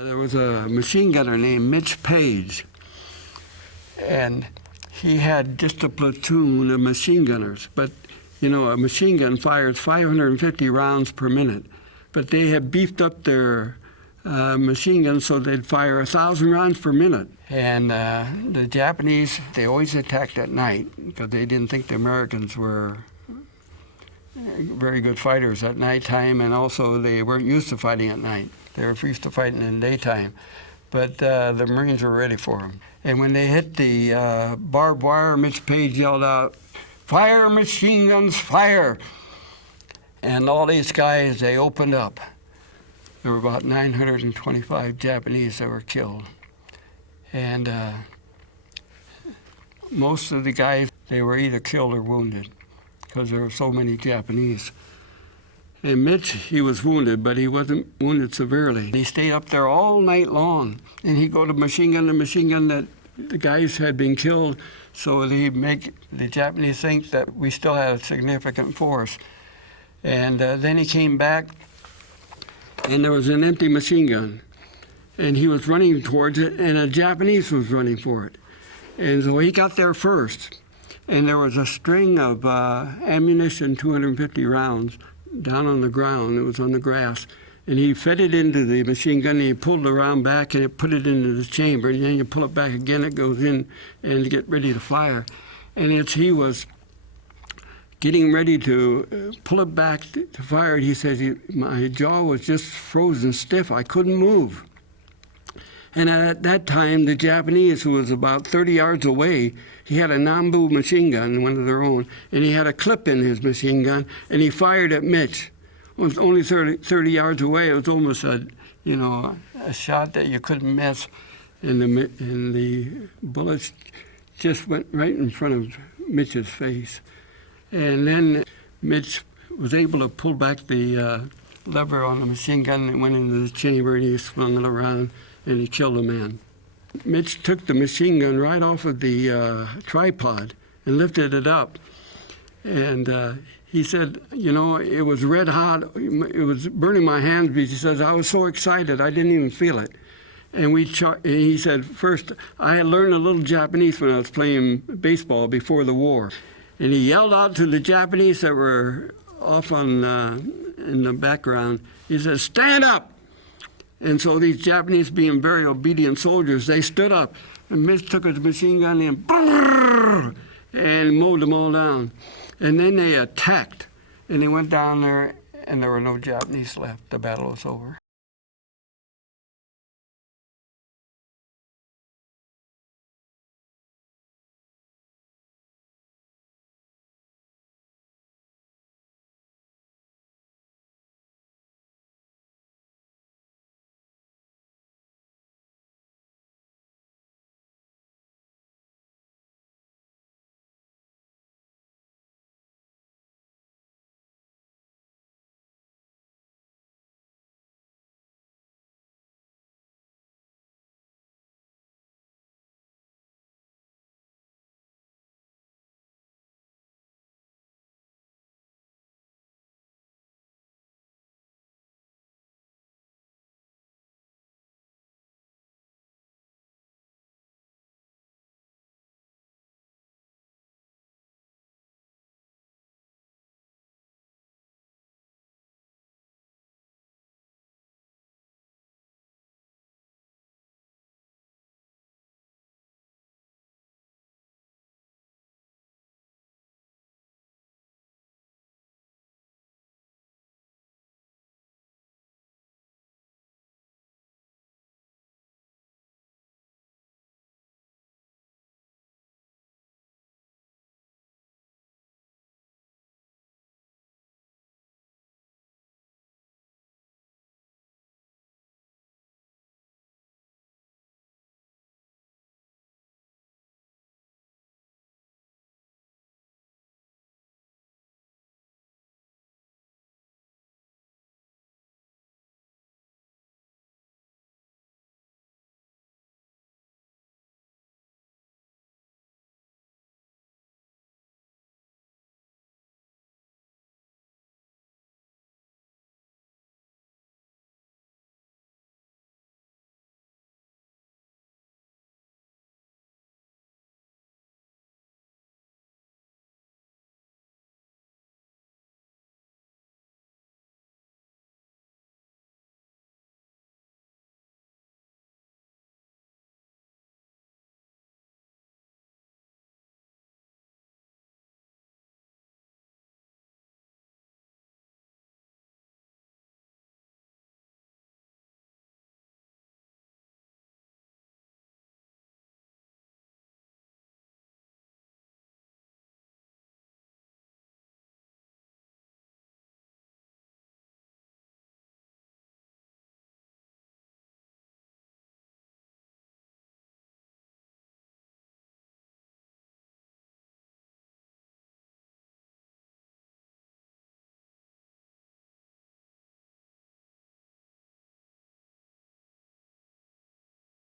There was a machine gunner named Mitch Page, and he had just a platoon of machine gunners. But, you know, a machine gun fires 550 rounds per minute. But they had beefed up their machine guns so they'd fire 1,000 rounds per minute. And the Japanese, they always attacked at night because they didn't think the Americans were very good fighters at nighttime, and also they weren't used to fighting at night. They were used to fighting in the daytime. But the Marines were ready for them. And when they hit the barbed wire, Mitch Page yelled out, "Fire, machine guns, fire!" And all these guys, they opened up. There were about 925 Japanese that were killed. And most of the guys, they were either killed or wounded because there were so many Japanese. And Mitch, he was wounded, but he wasn't wounded severely. He stayed up there all night long, and he'd go to machine gun that the guys had been killed, so he'd make the Japanese think that we still had a significant force. And then he came back, and there was an empty machine gun, and he was running towards it, and a Japanese was running for it. And so he got there first, and there was a string of ammunition, 250 rounds, down on the ground. It was on the grass. And he fed it into the machine gun, and he pulled it around back, and it put it into the chamber. And then you pull it back again, it goes in, and to get ready to fire. And he was getting ready to pull it back to fire. He said, my jaw was just frozen stiff. I couldn't move. And at that time, the Japanese, who was about 30 yards away, he had a Nambu machine gun, one of their own, and he had a clip in his machine gun, and he fired at Mitch. It was only 30 yards away. It was almost a shot that you couldn't miss, and the bullets just went right in front of Mitch's face. And then Mitch was able to pull back the lever on the machine gun and went into the chamber, and he swung it around, and he killed a man. Mitch took the machine gun right off of the tripod and lifted it up. And he said, you know, it was red hot. It was burning my hands, because he says, I was so excited, I didn't even feel it. And he said, first, I had learned a little Japanese when I was playing baseball before the war. And he yelled out to the Japanese that were off on in the background. He said, stand up! And so these Japanese, being very obedient soldiers, they stood up. And Mitch took his machine gun and mowed them all down. And then they attacked. And they went down there, and there were no Japanese left. The battle was over.